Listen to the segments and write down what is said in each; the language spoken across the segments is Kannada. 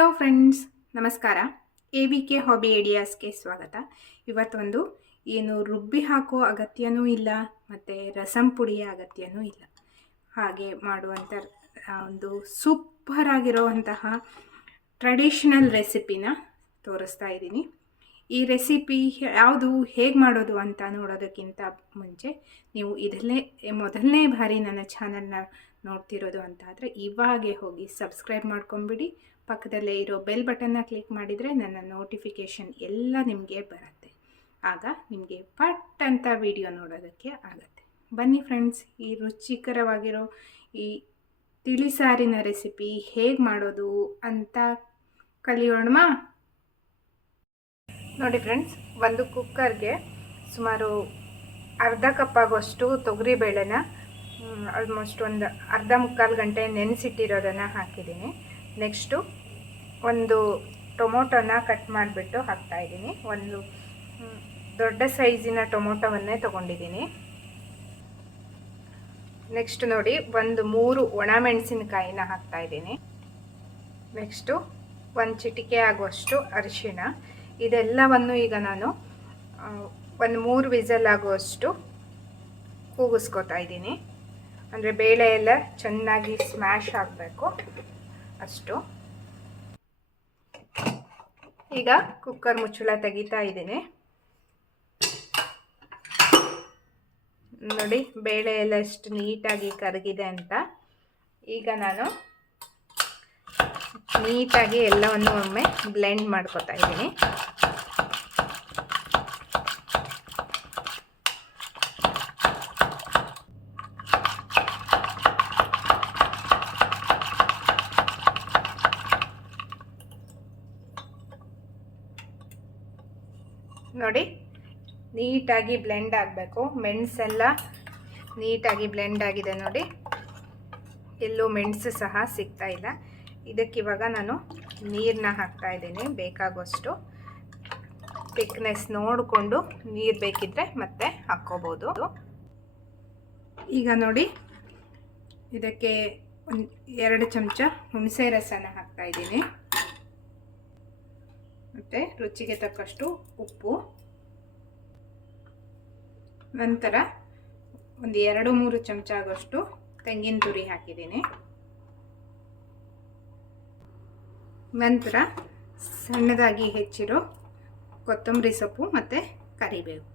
ಹಲೋ ಫ್ರೆಂಡ್ಸ್ ನಮಸ್ಕಾರ. ಎ ವಿ ಕೆ ಹಾಬಿ ಐಡಿಯಾಸ್ಗೆ ಸ್ವಾಗತ. ಇವತ್ತೊಂದು ಏನು ರುಬ್ಬಿ ಹಾಕೋ ಅಗತ್ಯನೂ ಇಲ್ಲ, ಮತ್ತು ರಸಂ ಪುಡಿಯ ಅಗತ್ಯನೂ ಇಲ್ಲ. ಹಾಗೆ ಮಾಡುವಂಥ ಒಂದು ಸೂಪರ್ ಆಗಿರೋವಂತಹ ಟ್ರೆಡಿಷನಲ್ ರೆಸಿಪಿನ ತೋರಿಸ್ತಾ ಇದ್ದೀನಿ. ಈ ರೆಸಿಪಿ ಯಾವುದು, ಹೇಗೆ ಮಾಡೋದು ಅಂತ ನೋಡೋದಕ್ಕಿಂತ ಮುಂಚೆ ನೀವು ಇದಲ್ಲೇ ಮೊದಲನೇ ಬಾರಿ ನನ್ನ ಚಾನಲ್ನ ನೋಡ್ತಿರೋದು ಅಂತ ಆದರೆ ಇವಾಗೆ ಹೋಗಿ ಸಬ್ಸ್ಕ್ರೈಬ್ ಮಾಡ್ಕೊಂಬಿಡಿ. ಪಕ್ಕದಲ್ಲೇ ಇರೋ ಬೆಲ್ ಬಟನ್ನ ಕ್ಲಿಕ್ ಮಾಡಿದರೆ ನನ್ನ ನೋಟಿಫಿಕೇಷನ್ ಎಲ್ಲ ನಿಮಗೆ ಬರುತ್ತೆ. ಆಗ ನಿಮಗೆ ಪಟ್ ಅಂತ ವಿಡಿಯೋ ನೋಡೋದಕ್ಕೆ ಆಗುತ್ತೆ. ಬನ್ನಿ ಫ್ರೆಂಡ್ಸ್ ಈ ರುಚಿಕರವಾಗಿರೋ ಈ ತಿಳಿಸಾರಿನ ರೆಸಿಪಿ ಹೇಗೆ ಮಾಡೋದು ಅಂತ ಕಲಿಯೋಣ ನೋಡಿ ಫ್ರೆಂಡ್ಸ್ ಒಂದು ಕುಕ್ಕರ್ಗೆ ಸುಮಾರು ಅರ್ಧ ಕಪ್ ಆಗೋಷ್ಟು ತೊಗರಿಬೇಳೆನ ಆಲ್ಮೋಸ್ಟ್ ಒಂದು ಅರ್ಧ ಮುಕ್ಕಾಲು ಗಂಟೆ ನೆನೆಸಿಟ್ಟಿರೋದನ್ನು ಹಾಕಿದ್ದೀನಿ. ನೆಕ್ಸ್ಟು ಒಂದು ಟೊಮೊಟೊನ ಕಟ್ ಮಾಡಿಬಿಟ್ಟು ಹಾಕ್ತಾಯಿದ್ದೀನಿ ಒಂದು ದೊಡ್ಡ ಸೈಜಿನ ಟೊಮೊಟೊವನ್ನೇ ತೊಗೊಂಡಿದ್ದೀನಿ. ನೆಕ್ಸ್ಟ್ ನೋಡಿ, ಒಂದು ಮೂರು ಒಣಮೆಣಸಿನಕಾಯಿನ ಹಾಕ್ತಾಯಿದ್ದೀನಿ ನೆಕ್ಸ್ಟು ಒಂದು ಚಿಟಿಕೆ ಆಗುವಷ್ಟು ಅರಿಶಿಣ. ಇದೆಲ್ಲವನ್ನು ಈಗ ನಾನು ಒಂದು ಮೂರು ವಿಸಲ್ ಆಗುವಷ್ಟು ಕೂಗಿಸ್ಕೊತಾ ಇದ್ದೀನಿ. ಅಂದರೆ ಬೇಳೆ ಎಲ್ಲ ಚೆನ್ನಾಗಿ ಸ್ಮ್ಯಾಶ್ ಆಗಬೇಕು. ಅಷ್ಟು. ಈಗ ಕುಕ್ಕರ್ ಮುಚ್ಚಳ ತೆಗಿತಾ ಇದ್ದೀನಿ. ನೋಡಿ, ಬೇಳೆ ಎಲ್ಲ ಎಷ್ಟು ನೀಟಾಗಿ ಕರಗಿದೆ ಅಂತ. ಈಗ ನಾನು ನೀಟಾಗಿ ಎಲ್ಲವನ್ನು ಒಮ್ಮೆ ಬ್ಲೆಂಡ್ ಮಾಡ್ಕೊತಾ ಇದ್ದೀನಿ. ನೋಡಿ, ನೀಟಾಗಿ ಬ್ಲೆಂಡ್ ಆಗಬೇಕು. ಮೆಣಸೆಲ್ಲ ನೀಟಾಗಿ ಬ್ಲೆಂಡ್ ಆಗಿದೆ ನೋಡಿ. ಎಲ್ಲೂ ಮೆಣಸು ಸಹ ಸಿಗ್ತಾ ಇಲ್ಲ. ಇದಕ್ಕಿವಾಗ ನಾನು ನೀರನ್ನ ಹಾಕ್ತಾ ಇದ್ದೀನಿ ಬೇಕಾಗುವಷ್ಟು. ಥಿಕ್ನೆಸ್ ನೋಡಿಕೊಂಡು ನೀರು ಬೇಕಿದ್ದರೆ ಮತ್ತೆ ಹಾಕ್ಕೋಬೋದು. ಈಗ ನೋಡಿ, ಇದಕ್ಕೆ ಒಂದು ಎರಡು ಚಮಚ ಹುಣಸೆ ರಸನ ಹಾಕ್ತಾ ಇದ್ದೀನಿ. ಮತ್ತು ರುಚಿಗೆ ತಕ್ಕಷ್ಟು ಉಪ್ಪು. ನಂತರ ಒಂದು ಎರಡು ಮೂರು ಚಮಚ ಆಗೋಷ್ಟು ತೆಂಗಿನ ತುರಿ ಹಾಕಿದ್ದೀನಿ. ನಂತರ ಸಣ್ಣದಾಗಿ ಹೆಚ್ಚಿರೋ ಕೊತ್ತಂಬರಿ ಸೊಪ್ಪು ಮತ್ತು ಕರಿಬೇವು.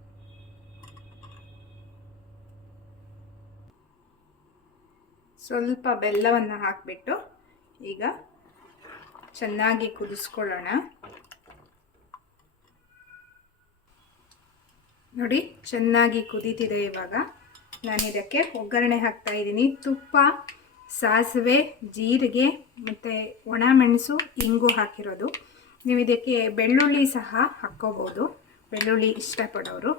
ಸ್ವಲ್ಪ ಬೆಲ್ಲವನ್ನು ಹಾಕಿಬಿಟ್ಟು ಈಗ ಚೆನ್ನಾಗಿ ಕುದಿಸ್ಕೊಳ್ಳೋಣ. ನೋಡಿ, ಚೆನ್ನಾಗಿ ಕುದೀತಿದೆ ಇವಾಗ. ನಾನು ಇದಕ್ಕೆ ಒಗ್ಗರಣೆ ಹಾಕ್ತಾ ಇದ್ದೀನಿ. ತುಪ್ಪ, ಸಾಸಿವೆ, ಜೀರಿಗೆ, ಮತ್ತು ಒಣಮೆಣಸು ಇಂಗು ಹಾಕಿರೋದು. ನೀವು ಇದಕ್ಕೆ ಬೆಳ್ಳುಳ್ಳಿ ಸಹ ಹಾಕ್ಕೋಬೋದು. ಬೆಳ್ಳುಳ್ಳಿ ಇಷ್ಟಪಡೋರು.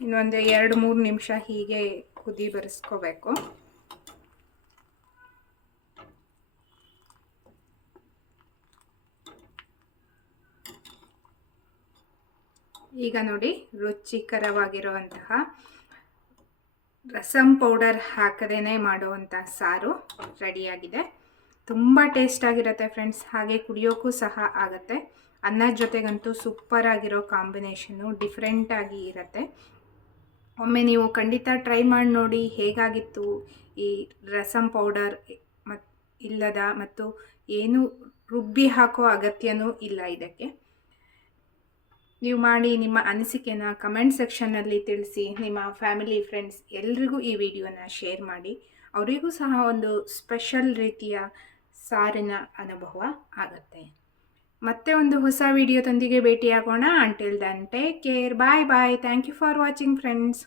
ಇನ್ನೊಂದು ಎರಡು ಮೂರು ನಿಮಿಷ ಹೀಗೆ ಕುದಿ ಬರೆಸ್ಕೋಬೇಕು. ಈಗ ನೋಡಿ ರುಚಿಕರವಾಗಿರುವಂತಹ ರಸಂ ಪೌಡರ್ ಹಾಕದೇನೆ ಮಾಡುವಂಥ ಸಾರು ರೆಡಿಯಾಗಿದೆ. ತುಂಬ ಟೇಸ್ಟ್ ಆಗಿರುತ್ತೆ ಫ್ರೆಂಡ್ಸ್. ಹಾಗೆ ಕುಡಿಯೋಕ್ಕೂ ಸಹ ಆಗುತ್ತೆ. ಅನ್ನದ ಜೊತೆಗಂತೂ ಸೂಪರ್ ಆಗಿರೋ ಕಾಂಬಿನೇಷನ್ನು ಡಿಫ್ರೆಂಟಾಗಿ ಇರುತ್ತೆ. ಒಮ್ಮೆ ನೀವು ಖಂಡಿತ ಟ್ರೈ ಮಾಡಿ ನೋಡಿ ಹೇಗಾಗಿತ್ತು ಈ ರಸಂ ಪೌಡರ್ ಮತ್ತು ಇಲ್ಲದ ಮತ್ತು ಏನು ರುಬ್ಬಿ ಹಾಕೋ ಅಗತ್ಯನೂ ಇಲ್ಲ ಇದಕ್ಕೆ. ನೀವು ಮಾಡಿ ನಿಮ್ಮ ಅನಿಸಿಕೆನ ಕಮೆಂಟ್ ಸೆಕ್ಷನ್ನಲ್ಲಿ ತಿಳಿಸಿ, ನಿಮ್ಮ ಫ್ಯಾಮಿಲಿ, ಫ್ರೆಂಡ್ಸ್ ಎಲ್ರಿಗೂ ಈ ವಿಡಿಯೋನ ಶೇರ್ ಮಾಡಿ. ಅವರಿಗೂ ಸಹ ಒಂದು ಸ್ಪೆಷಲ್ ರೀತಿಯ ಸಾರಿನ ಅನುಭವ ಆಗುತ್ತೆ. ಮತ್ತೆ ಒಂದು ಹೊಸ ವಿಡಿಯೋದೊಂದಿಗೆ ಭೇಟಿಯಾಗೋಣ. Until then take care bye bye thank you for watching friends